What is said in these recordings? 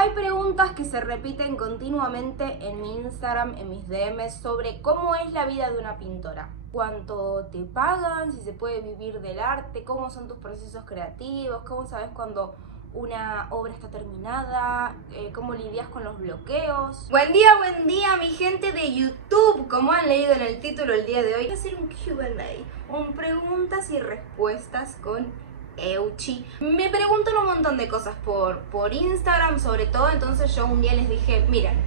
Hay preguntas que se repiten continuamente en mi Instagram, en mis DMs, sobre cómo es la vida de una pintora. ¿Cuánto te pagan? ¿Si se puede vivir del arte? ¿Cómo son tus procesos creativos? ¿Cómo sabes cuando una obra está terminada? ¿Cómo lidias con los bloqueos? Buen día mi gente de YouTube. Como han leído en el título el día de hoy, voy a hacer un Q&A, un preguntas y respuestas con Euchi. Me preguntan un montón de cosas por Instagram sobre todo, entonces yo un día les dije, miren,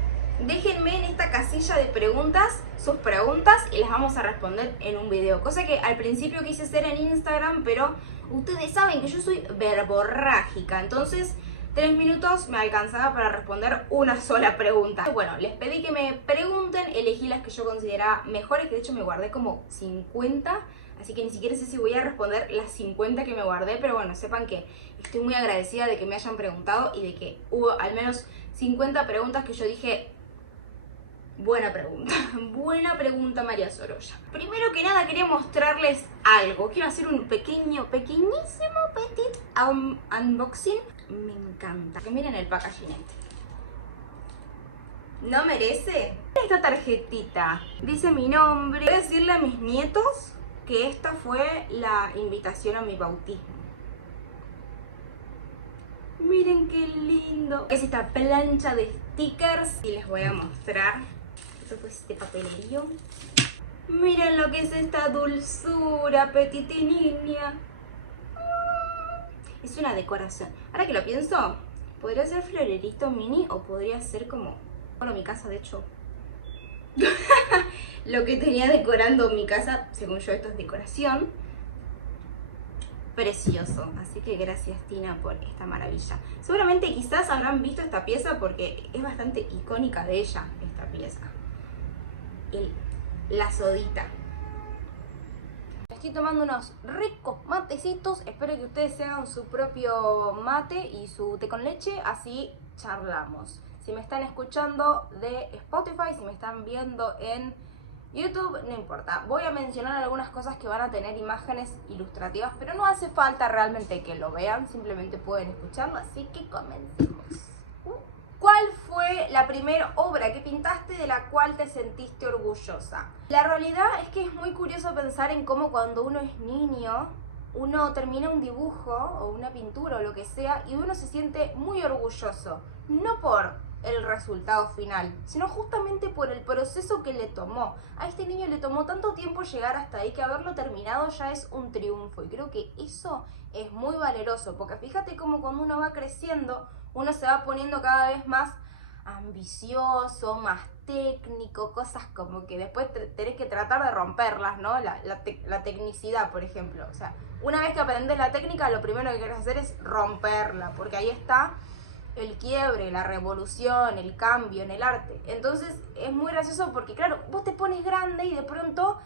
déjenme en esta casilla de preguntas sus preguntas y las vamos a responder en un video. Cosa que al principio quise hacer en Instagram, pero ustedes saben que yo soy verborrágica, entonces 3 minutos me alcanzaba para responder una sola pregunta. Bueno, les pedí que me pregunten, elegí las que yo consideraba mejores, que de hecho me guardé como 50, así que ni siquiera sé si voy a responder las 50 que me guardé, pero bueno, sepan que estoy muy agradecida de que me hayan preguntado y de que hubo al menos 50 preguntas que yo dije, buena pregunta María Sorolla. Primero que nada quería mostrarles algo, quiero hacer un pequeñísimo petit unboxing. Me encanta, que miren el packaging. ¿No merece? Esta tarjetita dice mi nombre. Voy a decirle a mis nietos que esta fue la invitación a mi bautismo. Miren qué lindo. Es esta plancha de stickers y les voy a mostrar. Esto fue este papelerío. Miren lo que es esta dulzura, petitiniña. Es una decoración. Ahora que lo pienso, podría ser florerito mini o podría ser como... Bueno, mi casa de hecho... lo que tenía decorando mi casa, según yo esto es decoración. Precioso, así que gracias Tina por esta maravilla. Seguramente quizás habrán visto esta pieza porque es bastante icónica de ella, esta pieza. La sodita. Estoy tomando unos ricos matecitos, espero que ustedes se hagan su propio mate y su té con leche, así charlamos. Si me están escuchando de Spotify, si me están viendo en YouTube, no importa. Voy a mencionar algunas cosas que van a tener imágenes ilustrativas, pero no hace falta realmente que lo vean, simplemente pueden escucharlo, así que comencemos. ¿Cuál fue la primera obra que pintaste de la cual te sentiste orgullosa? La realidad es que es muy curioso pensar en cómo cuando uno es niño, uno termina un dibujo o una pintura o lo que sea y uno se siente muy orgulloso, no por el resultado final, sino justamente por el proceso que le tomó. A este niño le tomó tanto tiempo llegar hasta ahí que haberlo terminado ya es un triunfo, y creo que eso es muy valeroso, porque fíjate cómo cuando uno va creciendo, uno se va poniendo cada vez más ambicioso, más técnico, cosas como que después tenés que tratar de romperlas, ¿no? La tecnicidad, por ejemplo. O sea, una vez que aprendes la técnica, lo primero que quieres hacer es romperla, porque ahí está el quiebre, la revolución, el cambio en el arte. Entonces es muy gracioso porque, claro, vos te pones grande y de pronto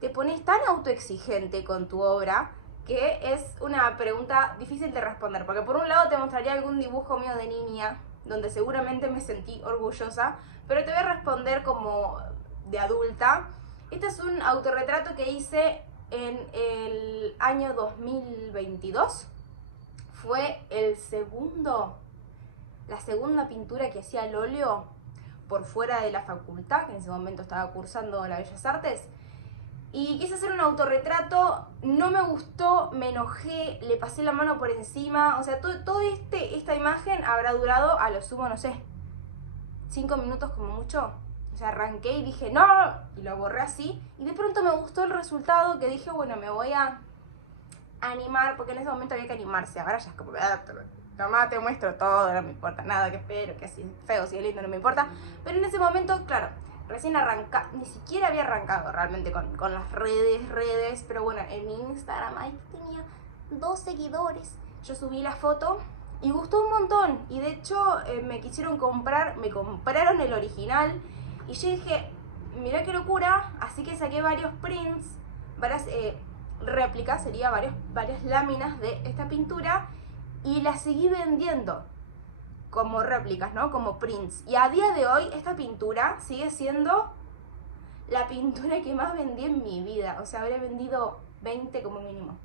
te pones tan autoexigente con tu obra que es una pregunta difícil de responder. Porque por un lado te mostraría algún dibujo mío de niña, donde seguramente me sentí orgullosa, pero te voy a responder como de adulta. Este es un autorretrato que hice en el año 2022. Fue la segunda pintura que hacía al óleo por fuera de la facultad, que en ese momento estaba cursando la Bellas Artes. Y quise hacer un autorretrato, no me gustó, me enojé, le pasé la mano por encima. O sea, esta imagen habrá durado a lo sumo, no sé, 5 minutos como mucho. O sea, arranqué y dije, no, y lo borré así. Y de pronto me gustó el resultado, que dije, bueno, me voy a animar, porque en ese momento había que animarse. Ahora ya es como, mamá, te muestro todo, no me importa nada, que espero, que así feo, si es lindo, no me importa. Pero en ese momento, claro, recién ni siquiera había arrancado realmente con las redes, pero bueno, en mi Instagram ahí tenía 2 seguidores. Yo subí la foto y gustó un montón, y de hecho me quisieron comprar, me compraron el original, y yo dije, mirá qué locura, así que saqué varios prints, varias réplicas, sería varias láminas de esta pintura, y las seguí vendiendo como réplicas, ¿no? Como prints. Y a día de hoy esta pintura sigue siendo la pintura que más vendí en mi vida. O sea, habré vendido 20 como mínimo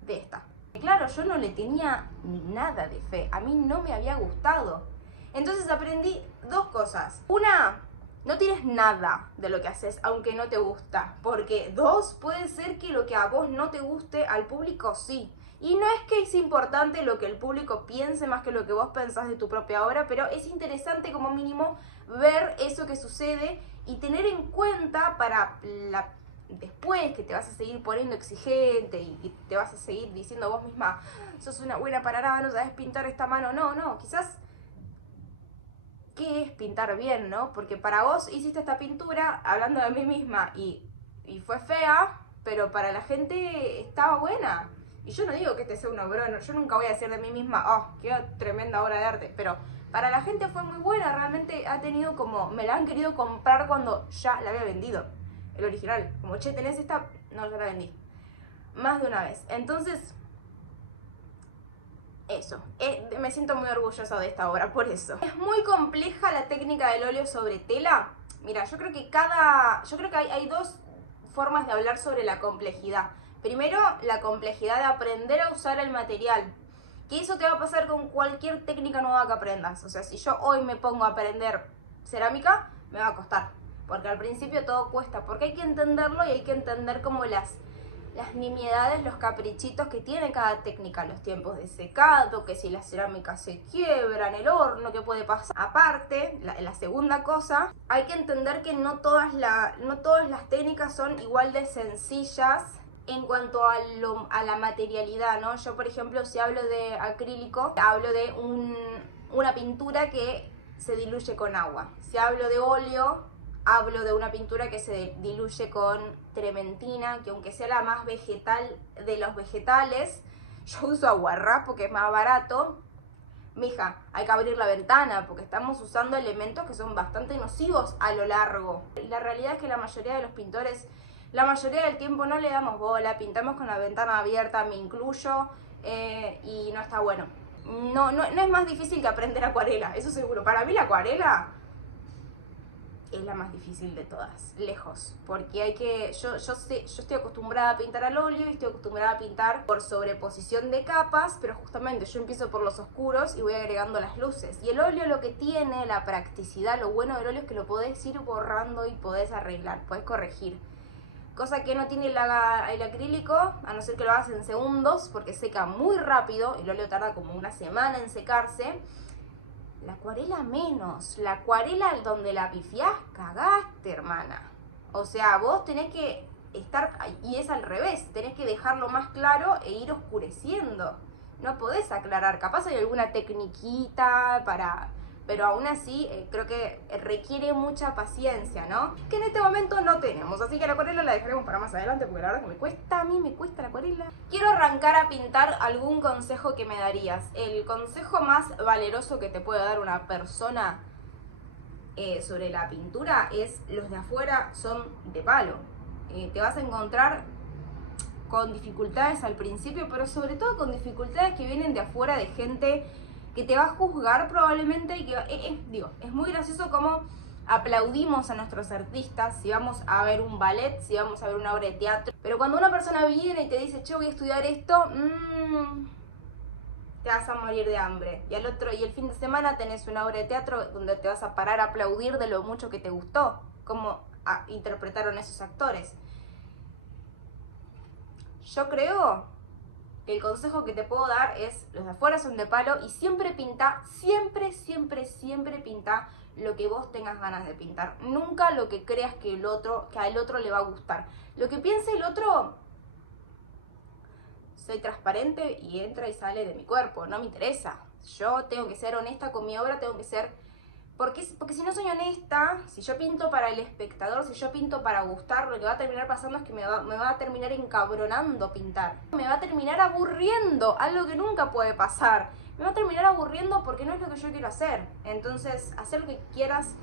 de esta. Y claro, yo no le tenía nada de fe. A mí no me había gustado. Entonces aprendí dos cosas. Una, no tienes nada de lo que haces, aunque no te gusta. Porque dos, puede ser que lo que a vos no te guste, al público sí. Y no es que es importante lo que el público piense más que lo que vos pensás de tu propia obra, pero es interesante como mínimo ver eso que sucede y tener en cuenta para después que te vas a seguir poniendo exigente y te vas a seguir diciendo vos misma, sos una buena para nada, no sabes pintar esta mano. No, quizás, ¿qué es pintar bien, no? Porque para vos hiciste esta pintura, hablando de mí misma, y fue fea, pero para la gente estaba buena. Y yo no digo que este sea un obrón, yo nunca voy a decir de mí misma, oh, qué tremenda obra de arte, pero para la gente fue muy buena, realmente ha tenido como, me la han querido comprar cuando ya la había vendido, el original, como, che, ¿tenés esta? No, ya la vendí, más de una vez. Entonces, eso, me siento muy orgullosa de esta obra, por eso. Es muy compleja la técnica del óleo sobre tela. Mira, yo creo que hay dos formas de hablar sobre la complejidad. Primero, la complejidad de aprender a usar el material. Que eso te va a pasar con cualquier técnica nueva que aprendas. O sea, si yo hoy me pongo a aprender cerámica, me va a costar. Porque al principio todo cuesta. Porque hay que entenderlo y hay que entender como las nimiedades, los caprichitos que tiene cada técnica, los tiempos de secado, que si la cerámica se quiebra en el horno, ¿qué puede pasar? Aparte, la segunda cosa, hay que entender que no todas las técnicas son igual de sencillas en cuanto a la materialidad, ¿no? Yo, por ejemplo, si hablo de acrílico, hablo de una pintura que se diluye con agua. Si hablo de óleo, hablo de una pintura que se diluye con trementina, que aunque sea la más vegetal de los vegetales, yo uso aguarrás porque es más barato. Mija, hay que abrir la ventana porque estamos usando elementos que son bastante nocivos a lo largo. La realidad es que la mayoría de los pintores, la mayoría del tiempo no le damos bola, pintamos con la ventana abierta, me incluyo, y no está bueno. No es más difícil que aprender acuarela, eso seguro. Para mí la acuarela es la más difícil de todas, lejos, porque yo estoy acostumbrada a pintar al óleo y estoy acostumbrada a pintar por sobreposición de capas, pero justamente yo empiezo por los oscuros y voy agregando las luces. Y el óleo, lo que tiene, la practicidad, lo bueno del óleo es que lo podés ir borrando y podés arreglar, podés corregir. Cosa que no tiene el acrílico, a no ser que lo hagas en segundos, porque seca muy rápido, el óleo tarda como una semana en secarse. La acuarela menos, la acuarela donde la pifiás, cagaste, hermana. O sea, vos tenés que estar, y es al revés, tenés que dejarlo más claro e ir oscureciendo. No podés aclarar, capaz hay alguna tecniquita pero aún así creo que requiere mucha paciencia, ¿no? Que en este momento no tenemos, así que la acuarela la dejaremos para más adelante porque la verdad que a mí me cuesta la acuarela. Quiero arrancar a pintar. ¿Algún consejo que me darías? El consejo más valeroso que te puede dar una persona sobre la pintura es: los de afuera son de palo. Te vas a encontrar con dificultades al principio, pero sobre todo con dificultades que vienen de afuera, de gente que te va a juzgar probablemente, y que es muy gracioso cómo aplaudimos a nuestros artistas si vamos a ver un ballet, si vamos a ver una obra de teatro, pero cuando una persona viene y te dice, che, voy a estudiar esto, te vas a morir de hambre, y el fin de semana tenés una obra de teatro donde te vas a parar a aplaudir de lo mucho que te gustó, cómo interpretaron esos actores. Yo creo que el consejo que te puedo dar es: los de afuera son de palo, y siempre pinta, siempre pinta lo que vos tengas ganas de pintar. Nunca lo que creas que al otro le va a gustar. Lo que piense el otro, soy transparente y entra y sale de mi cuerpo, no me interesa. Yo tengo que ser honesta con mi obra, tengo que ser... Porque si no soy honesta, si yo pinto para el espectador, si yo pinto para gustar, lo que va a terminar pasando es que me va a terminar encabronando pintar. Me va a terminar aburriendo, algo que nunca puede pasar. Me va a terminar aburriendo porque no es lo que yo quiero hacer. Entonces, hacer lo que quieras,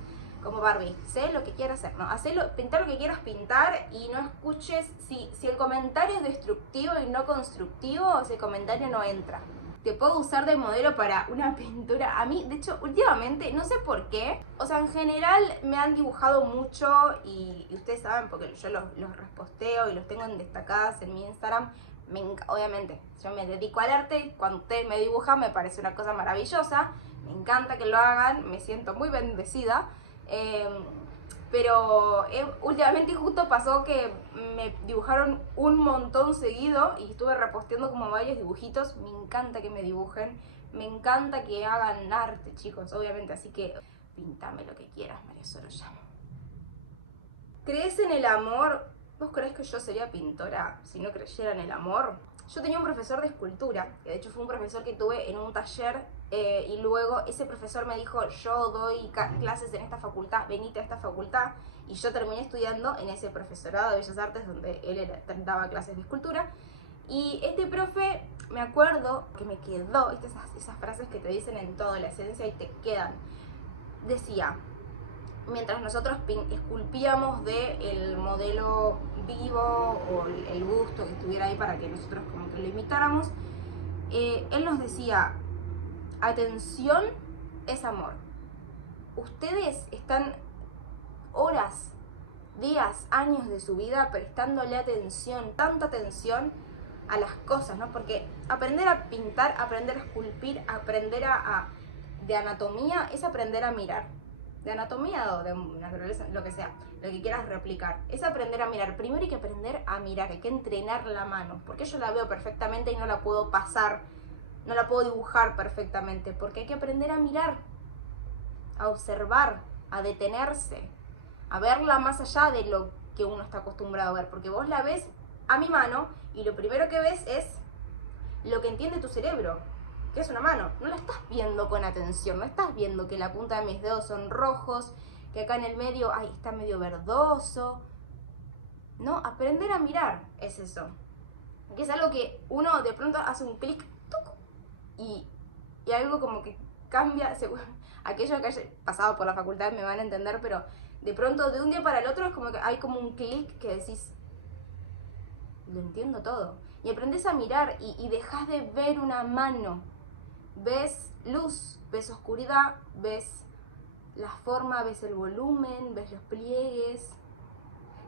como Barbie, sé lo que quieras hacer, ¿no? Pintar lo que quieras pintar, y no escuches, si el comentario es destructivo y no constructivo, ese comentario no entra. Te puedo usar de modelo para una pintura. A mí, de hecho, últimamente, no sé por qué, o sea, en general me han dibujado mucho, y ustedes saben porque yo los reposteo y los tengo en destacadas en mi Instagram. Obviamente, yo me dedico al arte, cuando ustedes me dibujan me parece una cosa maravillosa, me encanta que lo hagan, me siento muy bendecida. Pero últimamente justo pasó que me dibujaron un montón seguido y estuve reposteando como varios dibujitos. Me encanta que me dibujen, me encanta que hagan arte, chicos, obviamente, así que pintame lo que quieras, María Sorolla. ¿Crees en el amor? ¿Vos creés que yo sería pintora si no creyera en el amor? Yo tenía un profesor de escultura, que de hecho fue un profesor que tuve en un taller, y luego ese profesor me dijo, yo doy clases en esta facultad, venite a esta facultad, y yo terminé estudiando en ese profesorado de Bellas Artes donde él daba clases de escultura. Y este profe, me acuerdo que me quedó, esas frases que te dicen en todo, la esencia y te quedan. Decía, mientras nosotros esculpíamos del modelo vivo o el busto que estuviera ahí para que nosotros como que lo imitáramos, él nos decía, atención es amor. Ustedes están horas, días, años de su vida prestándole atención, tanta atención a las cosas, ¿no? Porque aprender a pintar, aprender a esculpir, aprender de anatomía es aprender a mirar. De anatomía o de naturaleza, lo que sea, lo que quieras replicar, es aprender a mirar. Primero hay que aprender a mirar, hay que entrenar la mano, porque yo la veo perfectamente y no la puedo pasar, no la puedo dibujar perfectamente, porque hay que aprender a mirar, a observar, a detenerse, a verla más allá de lo que uno está acostumbrado a ver, porque vos la ves a mi mano y lo primero que ves es lo que entiende tu cerebro, que es una mano. No la estás viendo con atención, no estás viendo que la punta de mis dedos son rojos, que acá en el medio, ay, está medio verdoso. No, aprender a mirar es eso. Que es algo que uno de pronto hace un clic y algo como que cambia. Aquellos que hayan pasado por la facultad me van a entender, pero de pronto de un día para el otro es como que hay como un clic que decís, lo entiendo todo. Y aprendes a mirar y dejas de ver una mano. Ves luz, ves oscuridad, ves la forma, ves el volumen, ves los pliegues.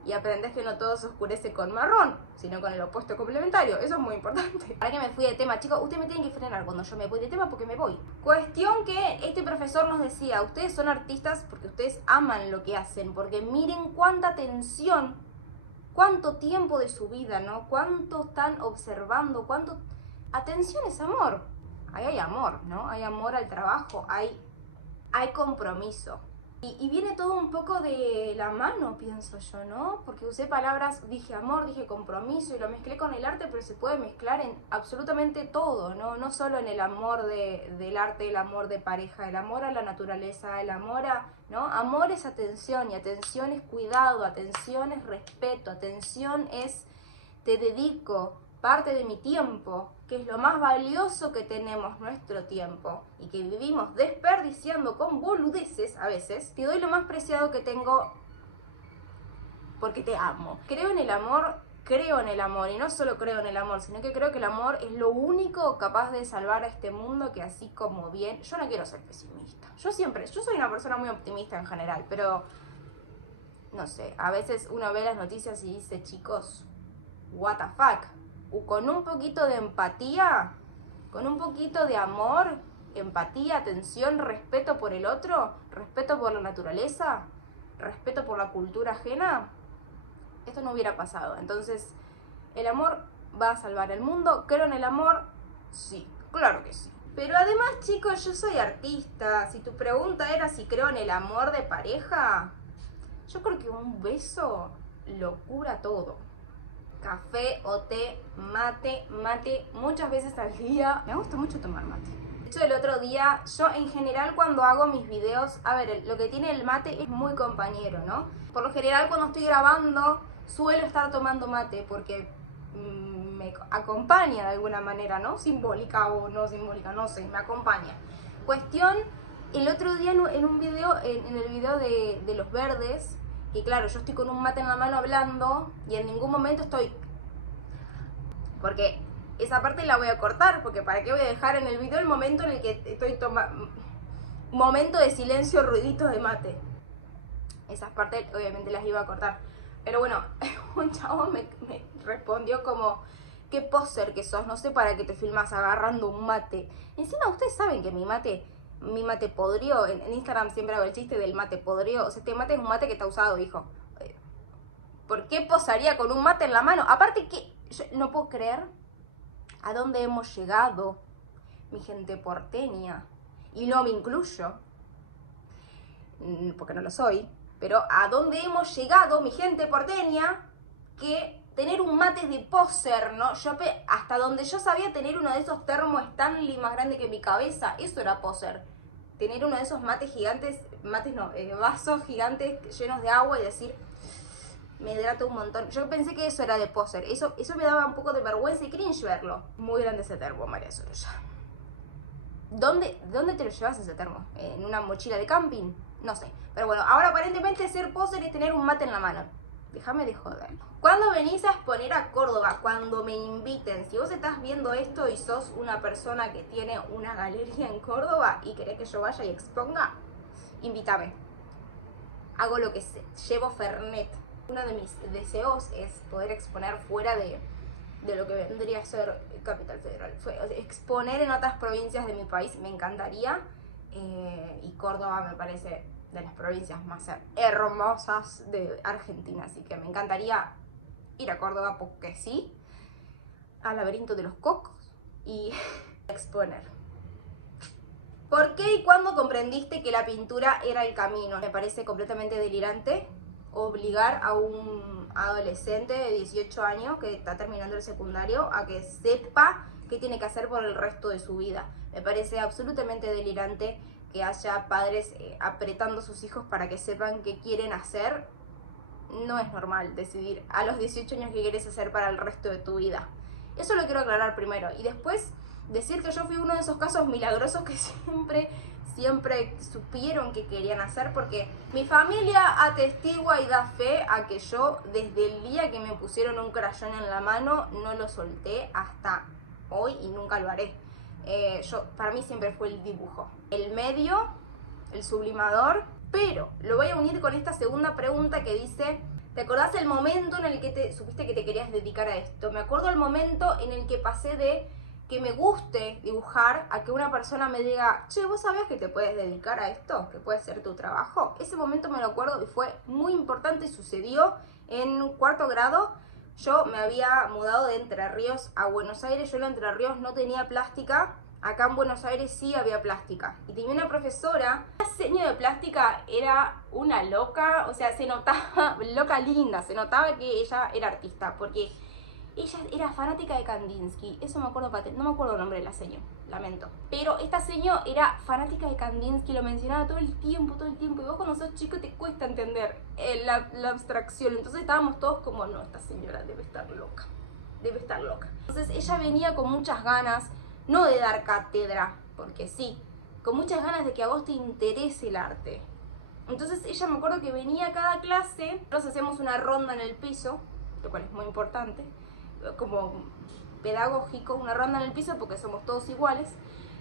Y aprendes que no todo se oscurece con marrón, sino con el opuesto complementario. Eso es muy importante. Ahora que me fui de tema, chicos, ustedes me tienen que frenar cuando yo me voy de tema porque me voy. Cuestión que este profesor nos decía, ustedes son artistas porque ustedes aman lo que hacen, porque miren cuánta atención, cuánto tiempo de su vida, ¿no? Cuánto están observando, cuánto... Atención es amor. Ahí hay amor, ¿no? Hay amor al trabajo, hay compromiso. Y viene todo un poco de la mano, pienso yo, ¿no? Porque usé palabras, dije amor, dije compromiso y lo mezclé con el arte, pero se puede mezclar en absolutamente todo, ¿no? No solo en el amor del arte, el amor de pareja, el amor a la naturaleza, el amor ¿no? Amor es atención y atención es cuidado, atención es respeto, atención es te dedico parte de mi tiempo, que es lo más valioso que tenemos, nuestro tiempo, y que vivimos desperdiciando con boludeces a veces. Te doy lo más preciado que tengo porque te amo. Creo en el amor, y no solo creo en el amor, sino que creo que el amor es lo único capaz de salvar a este mundo, que así como bien, yo no quiero ser pesimista. Yo soy una persona muy optimista en general, pero no sé, a veces uno ve las noticias y dice, chicos, what the fuck. Con un poquito de empatía, con un poquito de amor, empatía, atención, respeto por el otro, respeto por la naturaleza, respeto por la cultura ajena, esto no hubiera pasado. Entonces, ¿el amor va a salvar el mundo? ¿Creo en el amor? Sí, claro que sí. Pero además, chicos, yo soy artista. Si tu pregunta era si creo en el amor de pareja, yo creo que un beso lo cura todo. Café o té, mate, muchas veces al día. Me gusta mucho tomar mate. De hecho, el otro día, yo en general cuando hago mis videos, a ver, lo que tiene el mate es muy compañero, ¿no? Por lo general cuando estoy grabando, suelo estar tomando mate porque me acompaña de alguna manera, ¿no? Simbólica o no simbólica, no sé, me acompaña. Cuestión, el otro día en un video, en el video de los verdes, y claro, yo estoy con un mate en la mano hablando y en ningún momento estoy... Porque esa parte la voy a cortar, porque ¿para qué voy a dejar en el video el momento en el que estoy tomando... Momento de silencio, ruiditos de mate. Esas partes obviamente las iba a cortar. Pero bueno, un chavo me respondió como... ¿Qué poser que sos? No sé para qué te filmas agarrando un mate. Encima ustedes saben que mi mate mi mate podrió. En Instagram siempre hago el chiste del mate podrió. O sea, este mate es un mate que está usado, hijo. ¿Por qué posaría con un mate en la mano? Aparte que yo no puedo creer a dónde hemos llegado, mi gente porteña. Y no me incluyo, porque no lo soy. Pero a dónde hemos llegado, mi gente porteña, que tener un mate es de poser, ¿no? Hasta donde yo sabía tener uno de esos termos Stanley más grande que mi cabeza, eso era poser. Tener uno de esos mates gigantes, vasos gigantes llenos de agua y decir, me hidrato un montón. Yo pensé que eso era de poser. Eso me daba un poco de vergüenza y cringe verlo. Muy grande ese termo, María Sorolla. ¿Dónde te lo llevas ese termo? ¿En una mochila de camping? No sé. Pero bueno, ahora aparentemente ser poser es tener un mate en la mano. Déjame de joder. ¿Cuándo venís a exponer a Córdoba? Cuando me inviten. Si vos estás viendo esto y sos una persona que tiene una galería en Córdoba y querés que yo vaya y exponga, invítame. Hago lo que sé. Llevo Fernet. Uno de mis deseos es poder exponer fuera de lo que vendría a ser Capital Federal. Exponer en otras provincias de mi país me encantaría. Y Córdoba me parece de las provincias más hermosas de Argentina. Así que me encantaría ir a Córdoba porque sí. Al laberinto de los cocos y exponer. ¿Por qué y cuándo comprendiste que la pintura era el camino? Me parece completamente delirante obligar a un adolescente de 18 años que está terminando el secundario a que sepa qué tiene que hacer por el resto de su vida. Me parece absolutamente delirante que haya padres apretando a sus hijos para que sepan qué quieren hacer. No es normal decidir a los 18 años qué quieres hacer para el resto de tu vida. Eso lo quiero aclarar primero. Y después decir que yo fui uno de esos casos milagrosos que siempre supieron que querían hacer, porque mi familia atestigua y da fe a que yo desde el día que me pusieron un crayón en la mano no lo solté hasta hoy y nunca lo haré. Para mí siempre fue el dibujo, el medio, el sublimador, pero lo voy a unir con esta segunda pregunta que dice: ¿te acordás el momento en el que te supiste que te querías dedicar a esto? Me acuerdo el momento en el que pasé de que me guste dibujar a que una persona me diga, che, ¿vos sabías que te puedes dedicar a esto? ¿Que puede ser tu trabajo? Ese momento me lo acuerdo y fue muy importante y sucedió en cuarto grado. Yo me había mudado de Entre Ríos a Buenos Aires. Yo en Entre Ríos no tenía plástica. Acá en Buenos Aires sí había plástica. Y tenía una profesora. La seño de plástica era una loca. O sea, se notaba, loca linda. Se notaba que ella era artista. Porque ella era fanática de Kandinsky. Eso me acuerdo patente. No me acuerdo el nombre de la seño. Lamento. Pero esta seño era fanática de Kandinsky. Lo mencionaba todo el tiempo. Y vos cuando sos chico te cuesta entender la abstracción. Entonces estábamos todos como, no, esta señora debe estar loca. Debe estar loca. Entonces ella venía con muchas ganas, no de dar cátedra, porque sí, con muchas ganas de que a vos te interese el arte. Entonces ella, me acuerdo que venía a cada clase, nos hacemos una ronda en el piso, lo cual es muy importante, como pedagógico, una ronda en el piso porque somos todos iguales.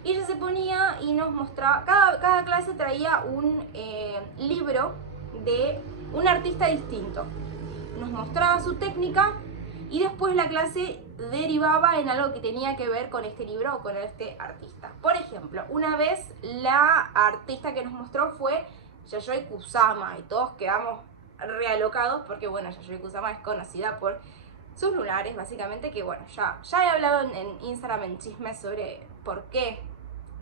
Y ella se ponía y nos mostraba, cada clase traía un libro de un artista distinto. Nos mostraba su técnica y después la clase derivaba en algo que tenía que ver con este libro o con este artista. Por ejemplo, una vez la artista que nos mostró fue Yayoi Kusama y todos quedamos realocados porque, bueno, Yayoi Kusama es conocida por sus lunares, básicamente, que bueno, ya he hablado en Instagram en chismes sobre por qué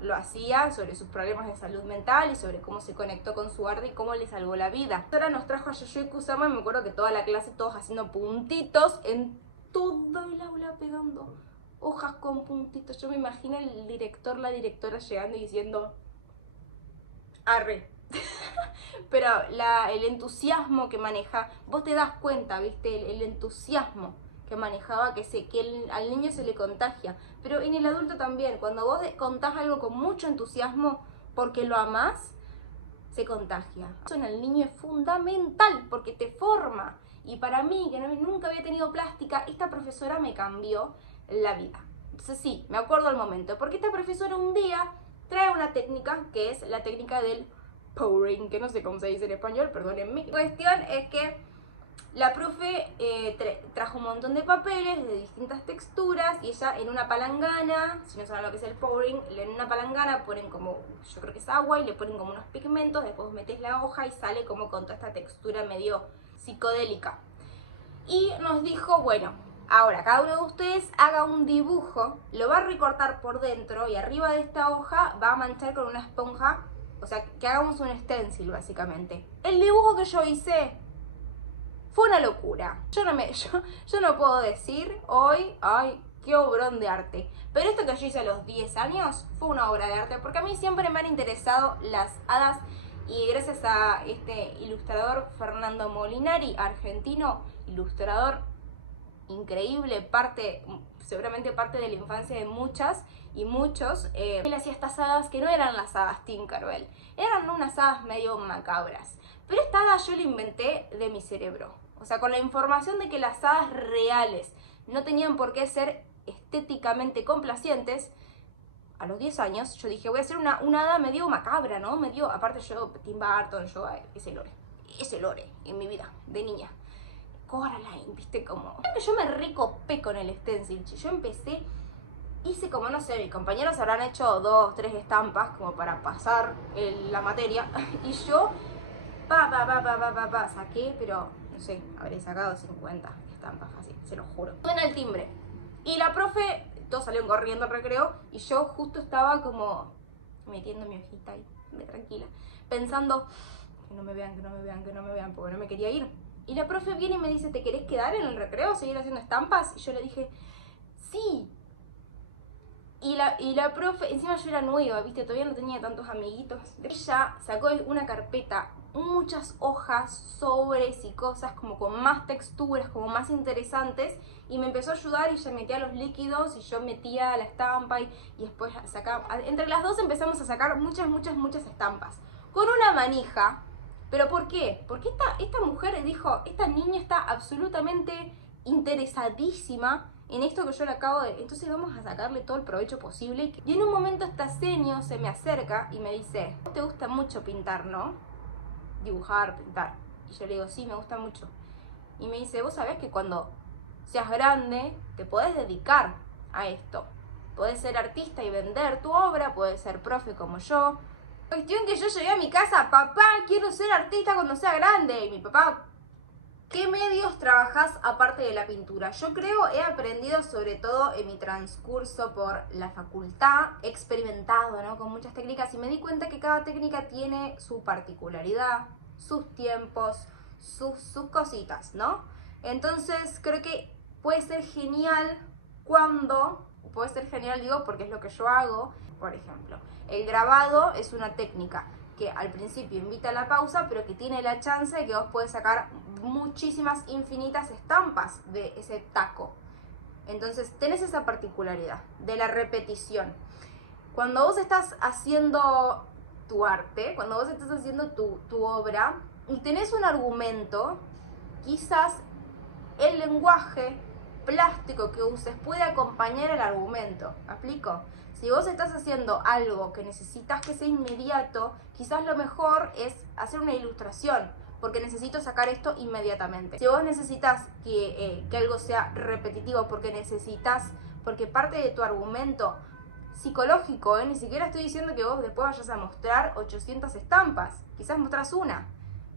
lo hacía, sobre sus problemas de salud mental y sobre cómo se conectó con su arte y cómo le salvó la vida. Ahora nos trajo a Yayoi Kusama y me acuerdo que toda la clase, todos haciendo puntitos en todo el aula, pegando hojas con puntitos. Yo me imagino el director, la directora llegando y diciendo, arre. Pero el entusiasmo que maneja, vos te das cuenta, ¿viste? El entusiasmo que manejaba, al niño se le contagia. Pero en el adulto también, cuando vos contás algo con mucho entusiasmo porque lo amás, se contagia. Eso en el niño es fundamental porque te forma. Y para mí, que nunca había tenido plástica, esta profesora me cambió la vida. Entonces sí, me acuerdo el momento. Porque esta profesora un día trae una técnica que es la técnica del pouring, que no sé cómo se dice en español, perdónenme. La cuestión es que la profe trajo un montón de papeles de distintas texturas y ella en una palangana, si no saben lo que es el pouring, en una palangana ponen como, yo creo que es agua y le ponen como unos pigmentos, después metes la hoja y sale como con toda esta textura medio psicodélica. Y nos dijo, bueno, ahora cada uno de ustedes haga un dibujo, lo va a recortar por dentro y arriba de esta hoja va a manchar con una esponja, o sea, que hagamos un stencil básicamente. El dibujo que yo hice fue una locura. Yo no puedo decir hoy, ay, qué obrón de arte. Pero esto que yo hice a los 10 años fue una obra de arte, porque a mí siempre me han interesado las hadas y gracias a este ilustrador Fernando Molinari, argentino, ilustrador increíble, seguramente parte de la infancia de muchas y muchos, él hacía estas hadas que no eran las hadas Tinkerbell, eran unas hadas medio macabras. Pero esta hada yo la inventé de mi cerebro. O sea, con la información de que las hadas reales no tenían por qué ser estéticamente complacientes, a los 10 años yo dije, voy a hacer una hada medio macabra, ¿no? Medio, aparte yo, Tim Burton, yo, ese lore en mi vida, de niña. Coraline, viste, como... Yo me recopé con el stencil, yo empecé, hice como, no sé, mis compañeros habrán hecho 2, 3 estampas como para pasar la materia, y yo, saqué, pero, no sé, habré sacado 50 estampas fácil, se lo juro. Suena el timbre, y la profe, todos salieron corriendo al recreo, y yo justo estaba como metiendo mi hojita ahí, tranquila, pensando, que no me vean, porque no me quería ir. Y la profe viene y me dice, ¿te querés quedar en el recreo, seguir haciendo estampas? Y yo le dije, sí. Y la profe, encima yo era nueva, ¿viste? Todavía no tenía tantos amiguitos. Ella sacó una carpeta, muchas hojas, sobres y cosas como con más texturas, como más interesantes. Y me empezó a ayudar y ella metía los líquidos y yo metía la estampa y después sacaba... Entre las dos empezamos a sacar muchas estampas. Con una manija. ¿Pero por qué? Porque esta mujer dijo, esta niña está absolutamente interesadísima en esto que yo le acabo de... Entonces vamos a sacarle todo el provecho posible. Y en un momento esta seño se me acerca y me dice, ¿te gusta mucho pintar, no? Dibujar, pintar. Y yo le digo, sí, me gusta mucho. Y me dice, vos sabés que cuando seas grande te podés dedicar a esto. Podés ser artista y vender tu obra, podés ser profe como yo. Cuestión que yo llegué a mi casa, papá, quiero ser artista cuando sea grande. Y mi papá, ¿qué medios trabajás aparte de la pintura? Yo creo, he aprendido sobre todo en mi transcurso por la facultad, he experimentado, ¿no?, con muchas técnicas y me di cuenta que cada técnica tiene su particularidad, sus tiempos, sus cositas, ¿no? Entonces creo que puede ser genial digo, porque es lo que yo hago. Por ejemplo, el grabado es una técnica que al principio invita a la pausa, pero que tiene la chance de que vos podés sacar muchísimas, infinitas estampas de ese taco. Entonces tenés esa particularidad de la repetición. Cuando vos estás haciendo tu arte, cuando vos estás haciendo tu obra y tenés un argumento, quizás el lenguaje plástico que uses puede acompañar el argumento. ¿Me explico? Si vos estás haciendo algo que necesitas que sea inmediato, quizás lo mejor es hacer una ilustración, porque necesito sacar esto inmediatamente. Si vos necesitas que algo sea repetitivo, porque parte de tu argumento psicológico, ni siquiera estoy diciendo que vos después vayas a mostrar 800 estampas, quizás mostrás una,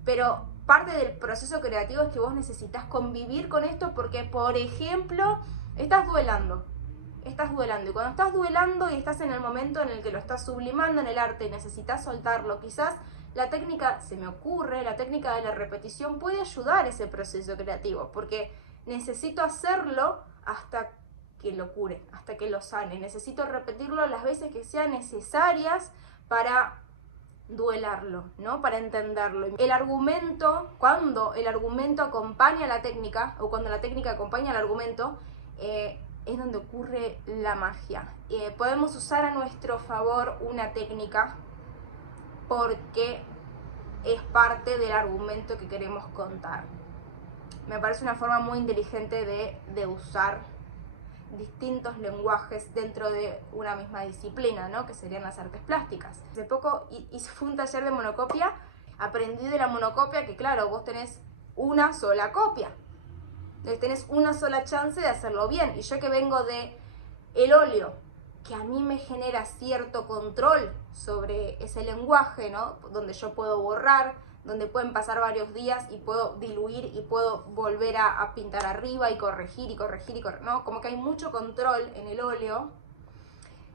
pero parte del proceso creativo es que vos necesitas convivir con esto porque, por ejemplo, estás duelando. Y cuando estás duelando y estás en el momento en el que lo estás sublimando en el arte y necesitas soltarlo, quizás la técnica, se me ocurre, la técnica de la repetición puede ayudar a ese proceso creativo, porque necesito hacerlo hasta que lo cure, hasta que lo sane. Necesito repetirlo las veces que sean necesarias para duelarlo, ¿no? Para entenderlo. El argumento, cuando el argumento acompaña a la técnica, o cuando la técnica acompaña al argumento, es donde ocurre la magia. Podemos usar a nuestro favor una técnica porque es parte del argumento que queremos contar. Me parece una forma muy inteligente de usar distintos lenguajes dentro de una misma disciplina, ¿no?, que serían las artes plásticas. Hace poco hice un taller de monocopia, aprendí de la monocopia que, claro, vos tenés una sola copia. Entonces tenés una sola chance de hacerlo bien. Y yo que vengo de el óleo, que a mí me genera cierto control sobre ese lenguaje, ¿no? Donde yo puedo borrar, donde pueden pasar varios días y puedo diluir y puedo volver a pintar arriba y corregir, ¿no? Como que hay mucho control en el óleo.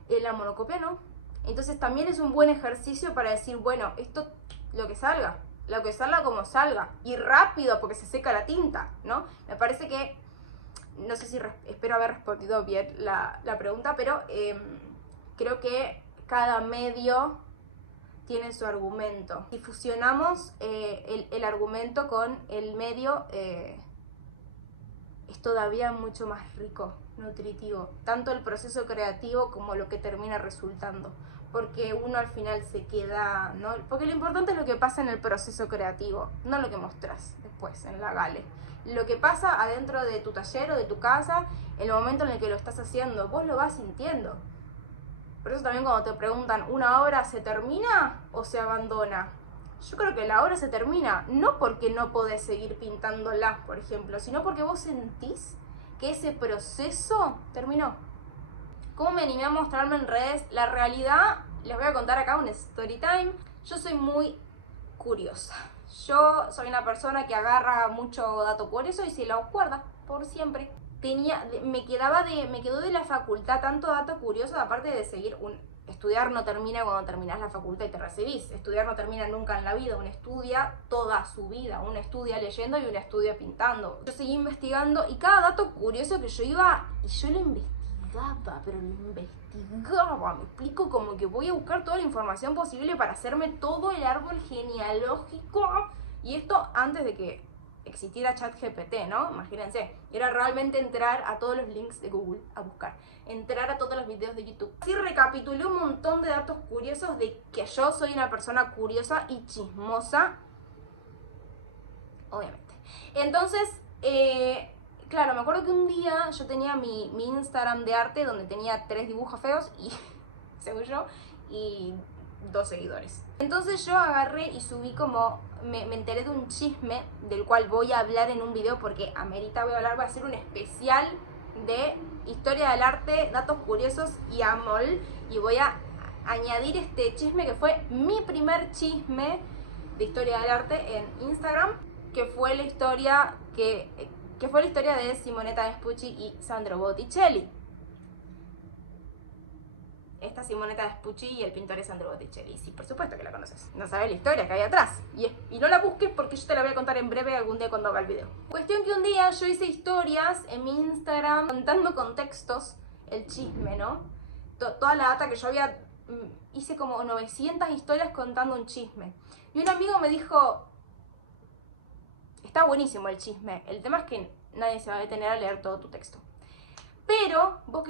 En la monocopia no. Entonces también es un buen ejercicio para decir, bueno, esto, lo que salga como salga. Y rápido, porque se seca la tinta, ¿no? Me parece que, no sé si espero haber respondido bien la pregunta, pero creo que cada medio tiene su argumento. Si fusionamos el argumento con el medio, es todavía mucho más rico, nutritivo. Tanto el proceso creativo como lo que termina resultando. Porque uno al final se queda, ¿no? Porque lo importante es lo que pasa en el proceso creativo, no lo que mostrás después en la gale. Lo que pasa adentro de tu taller o de tu casa, en el momento en el que lo estás haciendo, vos lo vas sintiendo. Por eso también cuando te preguntan, ¿una obra se termina o se abandona? Yo creo que la obra se termina, no porque no podés seguir pintándola, por ejemplo, sino porque vos sentís que ese proceso terminó. ¿Cómo me animé a mostrarme en redes? La realidad, les voy a contar acá un story time. Yo soy muy curiosa. Yo soy una persona que agarra mucho dato curioso y se lo guarda por siempre. Me quedó de la facultad tanto dato curioso, aparte de seguir estudiar no termina cuando terminás la facultad y te recibís. Estudiar no termina nunca en la vida. Uno estudia toda su vida. Uno estudia leyendo y uno estudia pintando. Yo seguí investigando y cada dato curioso que yo iba, y yo lo investigaba, pero lo investigaba. Me explico, como que voy a buscar toda la información posible para hacerme todo el árbol genealógico. Y esto antes de que existiera ChatGPT, ¿no? Imagínense, era realmente entrar a todos los links de Google a buscar, entrar a todos los videos de YouTube. Así recapitulé un montón de datos curiosos de que yo soy una persona curiosa y chismosa, obviamente. Entonces, claro, me acuerdo que un día yo tenía mi Instagram de arte donde tenía 3 dibujos feos y, según yo, y 2 seguidores. Entonces yo agarré y subí como, me enteré de un chisme del cual voy a hablar en un video porque amerita, voy a hacer un especial de historia del arte, datos curiosos y amor, y voy a añadir este chisme que fue mi primer chisme de historia del arte en Instagram, que fue la historia de Simonetta Vespucci y Sandro Botticelli. Esta Simonetta Vespucci y el pintor es Sandro Botticelli. Sí, por supuesto que la conoces. No sabes la historia que hay atrás. Y no la busques porque yo te la voy a contar en breve algún día cuando haga el video. Cuestión que un día yo hice historias en mi Instagram contando contextos, el chisme, ¿no? Toda la data que yo había... Hice como 900 historias contando un chisme. Y un amigo me dijo... Está buenísimo el chisme. El tema es que nadie se va a detener a leer todo tu texto. Pero vos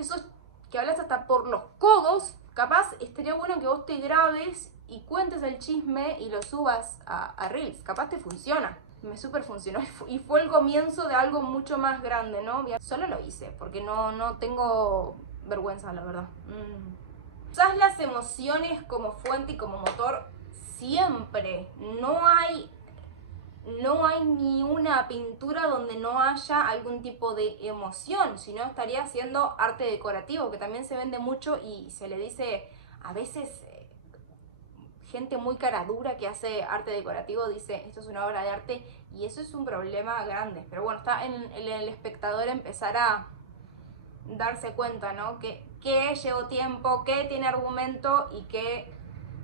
que hablas hasta por los codos, capaz estaría bueno que vos te grabes y cuentes el chisme y lo subas a Reels. Capaz te funciona. Me súper funcionó y fue el comienzo de algo mucho más grande, ¿no? Solo lo hice porque no tengo vergüenza, la verdad. Usás las emociones como fuente y como motor siempre. No hay ni una pintura donde no haya algún tipo de emoción, si no estaría haciendo arte decorativo, que también se vende mucho y se le dice a veces, gente muy cara dura que hace arte decorativo dice esto es una obra de arte, y eso es un problema grande. Pero bueno, está en el espectador empezar a darse cuenta, ¿no? Que llevó tiempo, que tiene argumento y que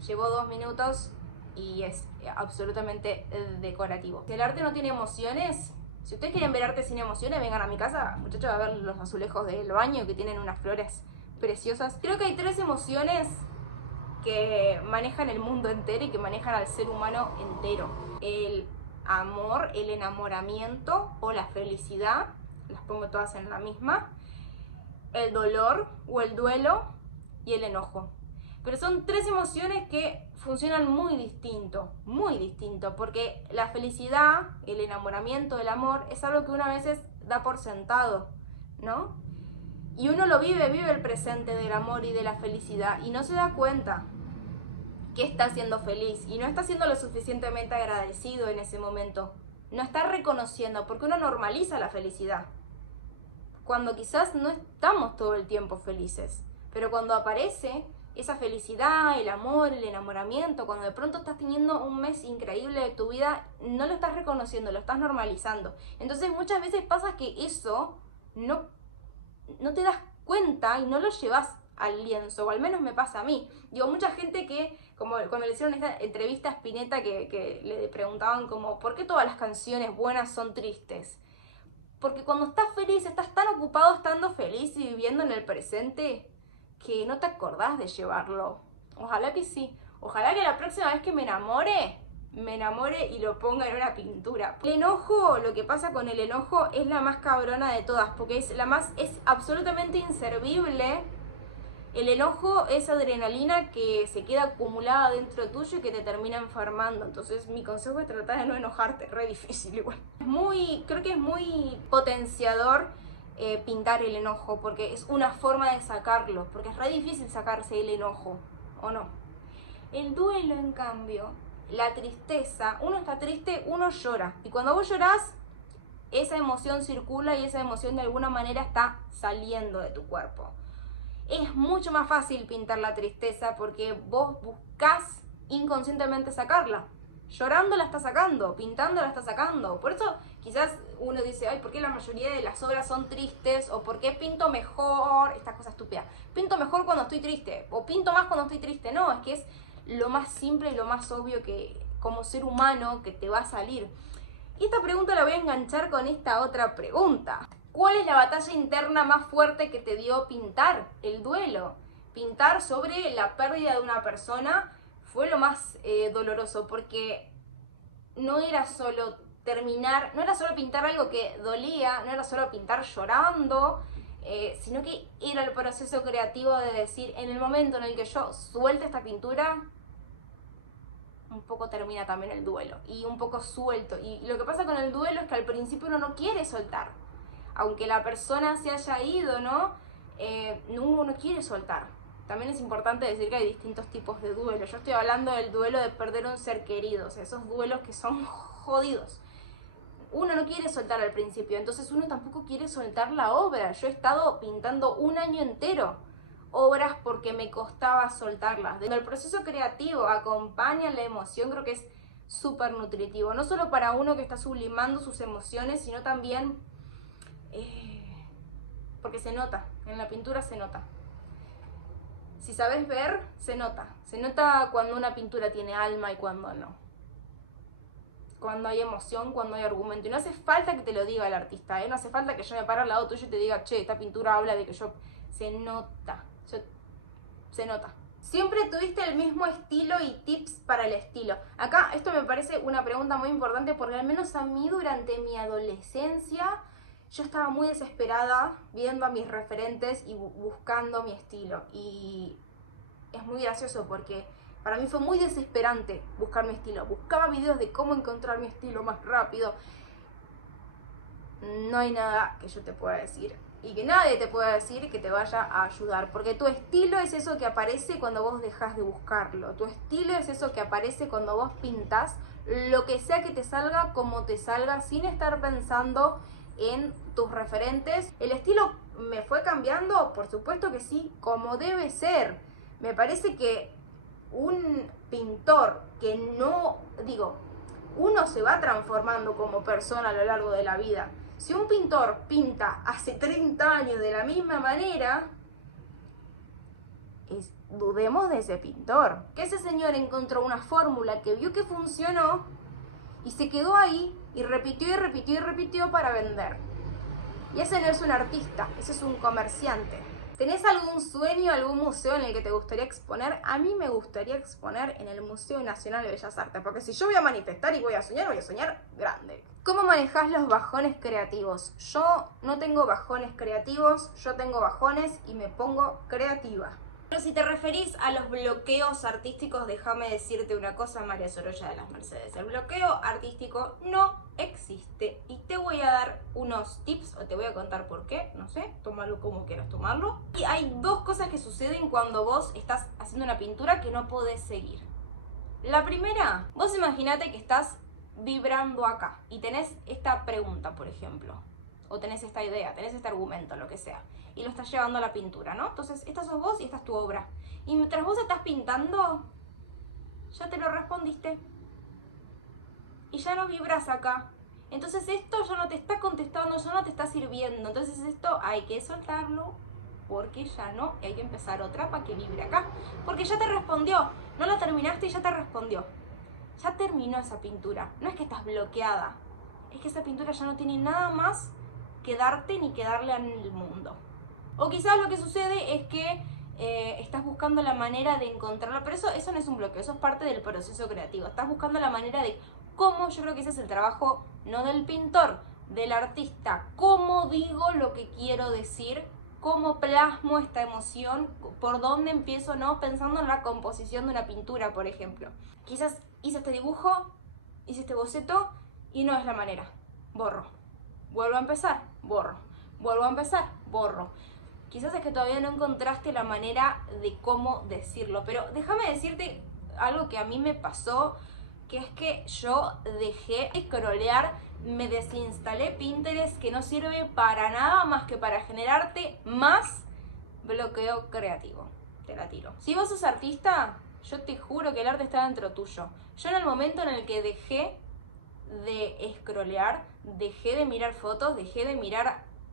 llevó 2 minutos y es absolutamente decorativo. Si el arte no tiene emociones, si ustedes quieren ver arte sin emociones, vengan a mi casa, muchachos, a ver los azulejos del baño que tienen unas flores preciosas. Creo que hay 3 emociones que manejan el mundo entero y que manejan al ser humano entero: el amor, el enamoramiento o la felicidad, las pongo todas en la misma, el dolor o el duelo y el enojo. Pero son 3 emociones que funcionan muy distinto, porque la felicidad, el enamoramiento, el amor, es algo que uno a veces da por sentado, ¿no? Y uno lo vive el presente del amor y de la felicidad y no se da cuenta que está siendo feliz y no está siendo lo suficientemente agradecido en ese momento no está reconociendo, porque uno normaliza la felicidad. Cuando quizás no estamos todo el tiempo felices, pero cuando aparece esa felicidad, el amor, el enamoramiento, cuando de pronto estás teniendo un mes increíble de tu vida, no lo estás reconociendo, lo estás normalizando. Entonces muchas veces pasa que eso no te das cuenta y no lo llevas al lienzo, o al menos me pasa a mí. Digo, mucha gente que, como cuando le hicieron esta entrevista a Spinetta, que le preguntaban como, ¿por qué todas las canciones buenas son tristes? Porque cuando estás feliz, estás tan ocupado estando feliz y viviendo en el presente que no te acordás de llevarlo. Ojalá que sí. Ojalá que la próxima vez que me enamore y lo ponga en una pintura. El enojo, lo que pasa con el enojo es la más cabrona de todas, porque es absolutamente inservible. El enojo es adrenalina que se queda acumulada dentro tuyo y que te termina enfermando. Entonces mi consejo es tratar de no enojarte, re difícil igual. Creo que es muy potenciador pintar el enojo, porque es una forma de sacarlo, porque es re difícil sacarse el enojo, ¿o no? El duelo, en cambio, la tristeza, uno está triste, uno llora, y cuando vos llorás, esa emoción circula y esa emoción de alguna manera está saliendo de tu cuerpo. Es mucho más fácil pintar la tristeza porque vos buscás inconscientemente sacarla. Llorando la está sacando, pintando la está sacando. Por eso quizás uno dice, ay, ¿por qué la mayoría de las obras son tristes? O ¿por qué pinto mejor? Esta cosa estúpida. Pinto mejor cuando estoy triste. O pinto más cuando estoy triste. No, es que es lo más simple y lo más obvio que como ser humano que te va a salir. Y esta pregunta la voy a enganchar con esta otra pregunta. ¿Cuál es la batalla interna más fuerte que te dio pintar? El duelo. Pintar sobre la pérdida de una persona fue lo más doloroso, porque no era solo terminar, no era solo pintar algo que dolía, no era solo pintar llorando, sino que era el proceso creativo de decir, en el momento en el que yo suelte esta pintura, un poco termina también el duelo, y un poco suelto. Y lo que pasa con el duelo es que al principio uno no quiere soltar. Aunque la persona se haya ido, ¿no? Uno no quiere soltar. También es importante decir que hay distintos tipos de duelo. Yo estoy hablando del duelo de perder un ser querido, o sea, esos duelos que son jodidos. Uno no quiere soltar al principio, entonces uno tampoco quiere soltar la obra. Yo he estado pintando un año entero obras porque me costaba soltarlas. Cuando el proceso creativo acompaña la emoción, creo que es súper nutritivo. No solo para uno que está sublimando sus emociones, sino también porque se nota, en la pintura se nota. Si sabes ver, se nota cuando una pintura tiene alma y cuando no. Cuando hay emoción, cuando hay argumento. Y no hace falta que te lo diga el artista, no hace falta que yo me pare al lado tuyo y te diga, che, esta pintura habla de que yo... Se nota. ¿Siempre tuviste el mismo estilo y tips para el estilo? Acá esto me parece una pregunta muy importante, porque al menos a mí durante mi adolescencia yo estaba muy desesperada viendo a mis referentes y buscando mi estilo. Y es muy gracioso porque para mí fue muy desesperante buscar mi estilo. Buscaba videos de cómo encontrar mi estilo más rápido. No hay nada que yo te pueda decir y que nadie te pueda decir que te vaya a ayudar, porque tu estilo es eso que aparece cuando vos dejas de buscarlo. Tu estilo es eso que aparece cuando vos pintas lo que sea que te salga, como te salga, sin estar pensando en tus referentes. ¿El estilo me fue cambiando? Por supuesto que sí, como debe ser. Me parece que un pintor que no, uno se va transformando como persona a lo largo de la vida. Si un pintor pinta hace 30 años de la misma manera, dudemos de ese pintor. Que ese señor encontró una fórmula que vio que funcionó y se quedó ahí y repitió y repitió y repitió para vender. Y ese no es un artista, ese es un comerciante. ¿Tenés algún sueño, algún museo en el que te gustaría exponer? A mí me gustaría exponer en el Museo Nacional de Bellas Artes, porque si yo voy a manifestar y voy a soñar grande. ¿Cómo manejás los bajones creativos? Yo no tengo bajones creativos, yo tengo bajones y me pongo creativa. Pero si te referís a los bloqueos artísticos, déjame decirte una cosa, María Sorolla de las Mercedes. El bloqueo artístico no existe y te voy a dar unos tips o te voy a contar por qué, no sé, tómalo como quieras tomarlo. Y hay dos cosas que suceden cuando vos estás haciendo una pintura que no podés seguir. La primera, vos imaginate que estás vibrando acá y tenés esta pregunta, por ejemplo, o tenés esta idea, tenés este argumento, lo que sea, y lo estás llevando a la pintura, ¿no? Entonces, esta sos vos y esta es tu obra. Y mientras vos estás pintando, ya te lo respondiste. Y ya no vibras acá. Entonces esto ya no te está contestando, ya no te está sirviendo. Entonces esto hay que soltarlo porque ya no, y hay que empezar otra para que vibre acá. Porque ya te respondió, no la terminaste y ya te respondió. Ya terminó esa pintura. No es que estás bloqueada, es que esa pintura ya no tiene nada más que darte ni que darle al mundo. O quizás lo que sucede es que estás buscando la manera de encontrarla, pero eso no es un bloqueo, eso es parte del proceso creativo. Estás buscando la manera de cómo, yo creo que ese es el trabajo, no del pintor, del artista. Cómo digo lo que quiero decir, cómo plasmo esta emoción, por dónde empiezo, ¿no? Pensando en la composición de una pintura, por ejemplo. Quizás hice este dibujo, hice este boceto y no es la manera. Borro. Vuelvo a empezar, borro. Vuelvo a empezar, borro. Quizás es que todavía no encontraste la manera de cómo decirlo, pero déjame decirte algo que a mí me pasó, que es que yo dejé de scrollear, me desinstalé Pinterest, que no sirve para nada más que para generarte más bloqueo creativo. Te la tiro. Si vos sos artista, yo te juro que el arte está dentro tuyo. Yo en el momento en el que dejé de scrollear, dejé de mirar fotos,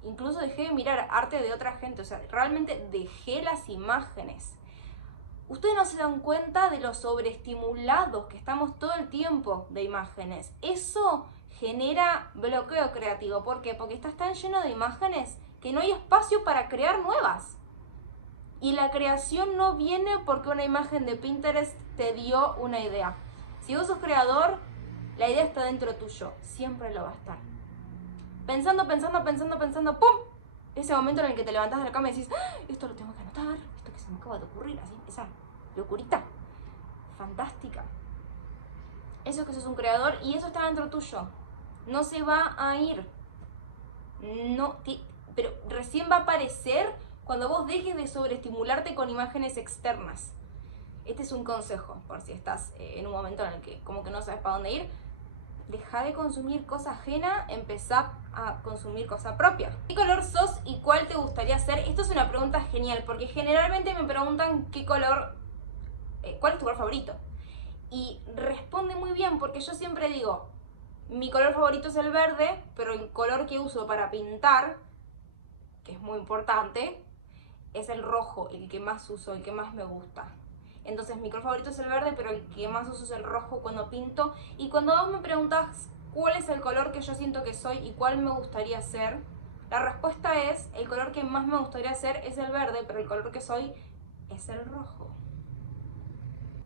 incluso dejé de mirar arte de otra gente, o sea, realmente dejé las imágenes. Ustedes no se dan cuenta de lo sobreestimulados que estamos todo el tiempo de imágenes. Eso genera bloqueo creativo. ¿Por qué? Porque estás tan lleno de imágenes que no hay espacio para crear nuevas. Y la creación no viene porque una imagen de Pinterest te dio una idea. Si vos sos creador, la idea está dentro tuyo. Siempre lo va a estar. Pensando, ¡pum! Ese momento en el que te levantás de la cama y decís, ¡ah! Esto lo tengo que anotar, esto que se me acaba de ocurrir, así, esa locurita fantástica. Eso es que sos un creador y eso está dentro tuyo. No se va a ir. Pero recién va a aparecer cuando vos dejes de sobreestimularte con imágenes externas. Este es un consejo, por si estás en un momento en el que como que no sabes para dónde ir. Deja de consumir cosa ajena, empezá a consumir cosa propia. ¿Qué color sos y cuál te gustaría ser? Esto es una pregunta genial, porque generalmente me preguntan qué color, cuál es tu color favorito. Y responde muy bien, porque yo siempre digo, mi color favorito es el verde, pero el color que uso para pintar, que es muy importante, es el rojo, el que más uso, el que más me gusta. Entonces mi color favorito es el verde, pero el que más uso es el rojo cuando pinto. Y cuando vos me preguntas cuál es el color que yo siento que soy y cuál me gustaría ser, la respuesta es, el color que más me gustaría ser es el verde, pero el color que soy es el rojo.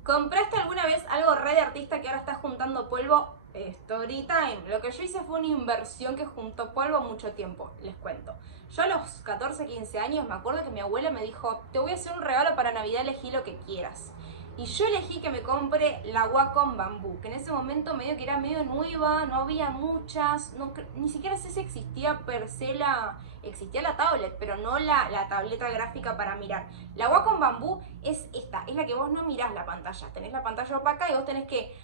¿Compraste alguna vez algo re de artista que ahora estás juntando polvo? Story time. Lo que yo hice fue una inversión que juntó polvo mucho tiempo, les cuento. Yo a los 14, 15 años me acuerdo que mi abuela me dijo, te voy a hacer un regalo para Navidad, elegí lo que quieras. Y yo elegí que me compre la Wacom Bamboo, que en ese momento medio que era medio nueva, no había muchas, ni siquiera sé si existía per se existía la tablet, pero no la tableta gráfica para mirar. La Wacom Bamboo es esta, es la que vos no mirás la pantalla, tenés la pantalla opaca y vos tenés que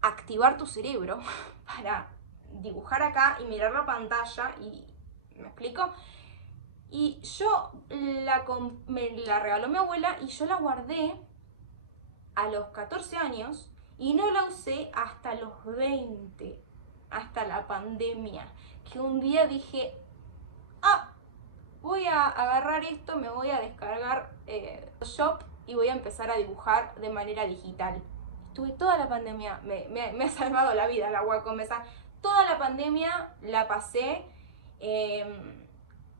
activar tu cerebro para dibujar acá y mirar la pantalla y ¿me explico? Y yo me la regaló mi abuela y yo la guardé a los 14 años y no la usé hasta los 20, hasta la pandemia, que un día dije, voy a agarrar esto, me voy a descargar Photoshop y voy a empezar a dibujar de manera digital. Estuve toda la pandemia, me ha salvado la vida la Wacom, toda la pandemia la pasé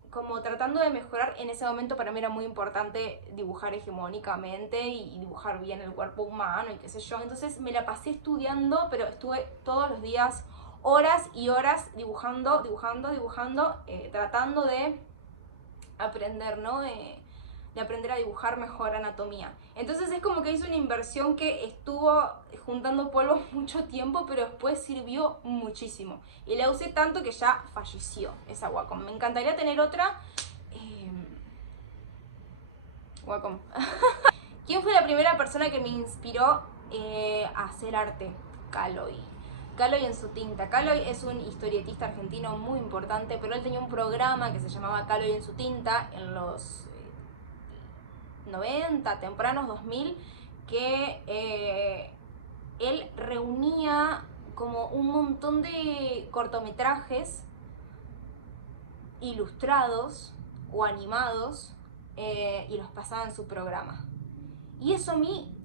como tratando de mejorar. En ese momento para mí era muy importante dibujar hegemónicamente y dibujar bien el cuerpo humano y qué sé yo. Entonces me la pasé estudiando, pero estuve todos los días, horas y horas dibujando, tratando de aprender, ¿no? De aprender a dibujar mejor anatomía. Entonces es como que hice una inversión que estuvo juntando polvo mucho tiempo, pero después sirvió muchísimo. Y la usé tanto que ya falleció esa Wacom. Me encantaría tener otra. Wacom. ¿Quién fue la primera persona que me inspiró a hacer arte? Caloi. Caloy en su tinta. Caloy es un historietista argentino muy importante, pero él tenía un programa que se llamaba Caloy en su tinta en los 90, tempranos 2000, que él reunía como un montón de cortometrajes ilustrados o animados y los pasaba en su programa. Y eso a mí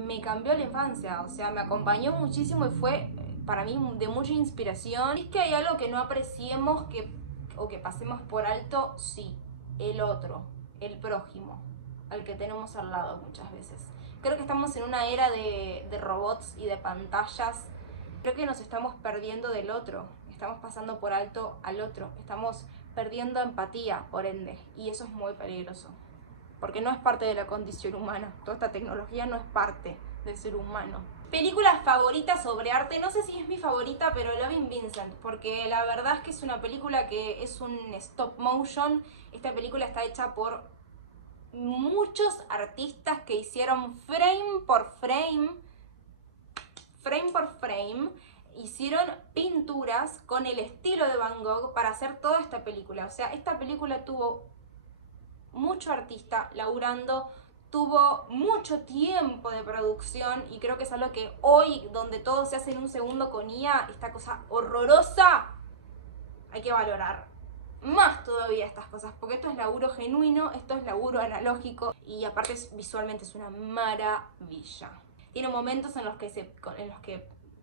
me cambió la infancia, o sea, me acompañó muchísimo y fue para mí de mucha inspiración. ¿Es que hay algo que no apreciemos o que pasemos por alto? Sí, el otro, el prójimo, al que tenemos al lado muchas veces. Creo que estamos en una era de robots y de pantallas. Creo que nos estamos perdiendo del otro, estamos pasando por alto al otro, estamos perdiendo empatía, por ende, y eso es muy peligroso. Porque no es parte de la condición humana. Toda esta tecnología no es parte del ser humano. Película favorita sobre arte. No sé si es mi favorita, pero Loving Vincent. Porque la verdad es que es una película que es un stop motion. Esta película está hecha por muchos artistas que hicieron frame por frame, hicieron pinturas con el estilo de Van Gogh para hacer toda esta película. O sea, esta película tuvo mucho artista laburando, tuvo mucho tiempo de producción y creo que es algo que hoy, donde todo se hace en un segundo con IA, esta cosa horrorosa, hay que valorar más todavía estas cosas, porque esto es laburo genuino, esto es laburo analógico y aparte visualmente es una maravilla. Tiene momentos en los que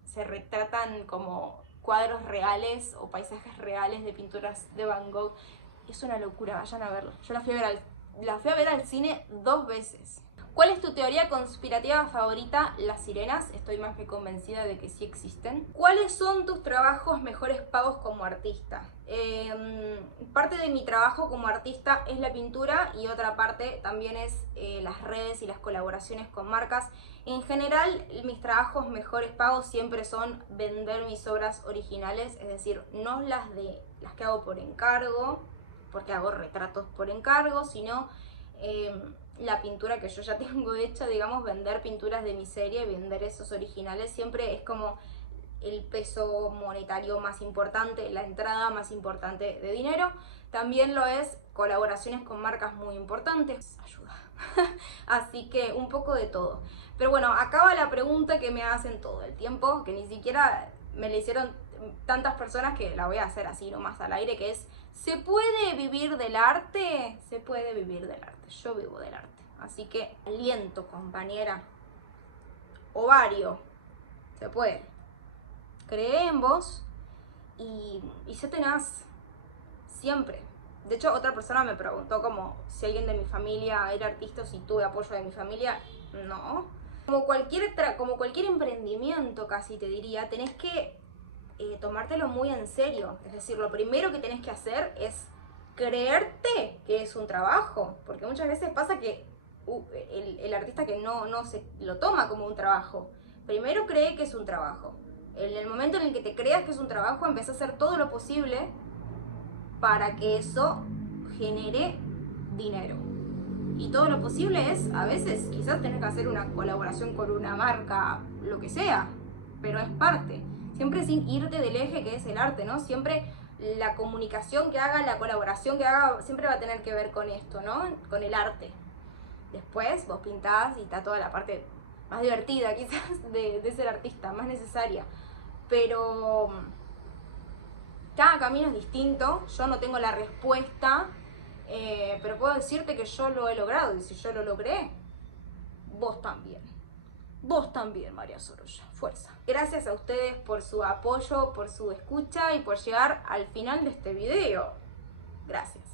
se retratan como cuadros reales o paisajes reales de pinturas de Van Gogh. Es una locura, vayan a verlo. Yo la fui a ver al cine 2 veces. ¿Cuál es tu teoría conspirativa favorita? Las sirenas. Estoy más que convencida de que sí existen. ¿Cuáles son tus trabajos mejores pagos como artista? Parte de mi trabajo como artista es la pintura y otra parte también es las redes y las colaboraciones con marcas. En general, mis trabajos mejores pagos siempre son vender mis obras originales, es decir, no las que hago por encargo, porque hago retratos por encargo, sino la pintura que yo ya tengo hecha, digamos, vender pinturas de mi serie, vender esos originales, siempre es como el peso monetario más importante, la entrada más importante de dinero. También lo es colaboraciones con marcas muy importantes, ayuda. Así que un poco de todo. Pero bueno, acaba la pregunta que me hacen todo el tiempo, que ni siquiera me la hicieron tantas personas que la voy a hacer así nomás al aire, que es: ¿se puede vivir del arte? Se puede vivir del arte. Yo vivo del arte. Así que aliento, compañera. Ovario. Se puede. Cree en vos y sé tenaz. Siempre. De hecho, otra persona me preguntó como si alguien de mi familia era artista o si tuve apoyo de mi familia. No. Como cualquier emprendimiento, casi te diría, tenés que tomártelo muy en serio. Es decir, lo primero que tenés que hacer es creerte que es un trabajo, porque muchas veces pasa que el artista que no se lo toma como un trabajo, primero cree que es un trabajo. En el momento en el que te creas que es un trabajo, empieza a hacer todo lo posible para que eso genere dinero. Y todo lo posible es, a veces, quizás tenés que hacer una colaboración con una marca, lo que sea, pero es parte. Siempre sin irte del eje que es el arte, ¿no? Siempre la comunicación que haga, la colaboración que haga, siempre va a tener que ver con esto, ¿no? Con el arte. Después vos pintás y está toda la parte más divertida, quizás, de ser artista, más necesaria. Pero cada camino es distinto, yo no tengo la respuesta, pero puedo decirte que yo lo he logrado, y si yo lo logré, vos también. Vos también, María Sorolla. Fuerza. Gracias a ustedes por su apoyo, por su escucha y por llegar al final de este video. Gracias.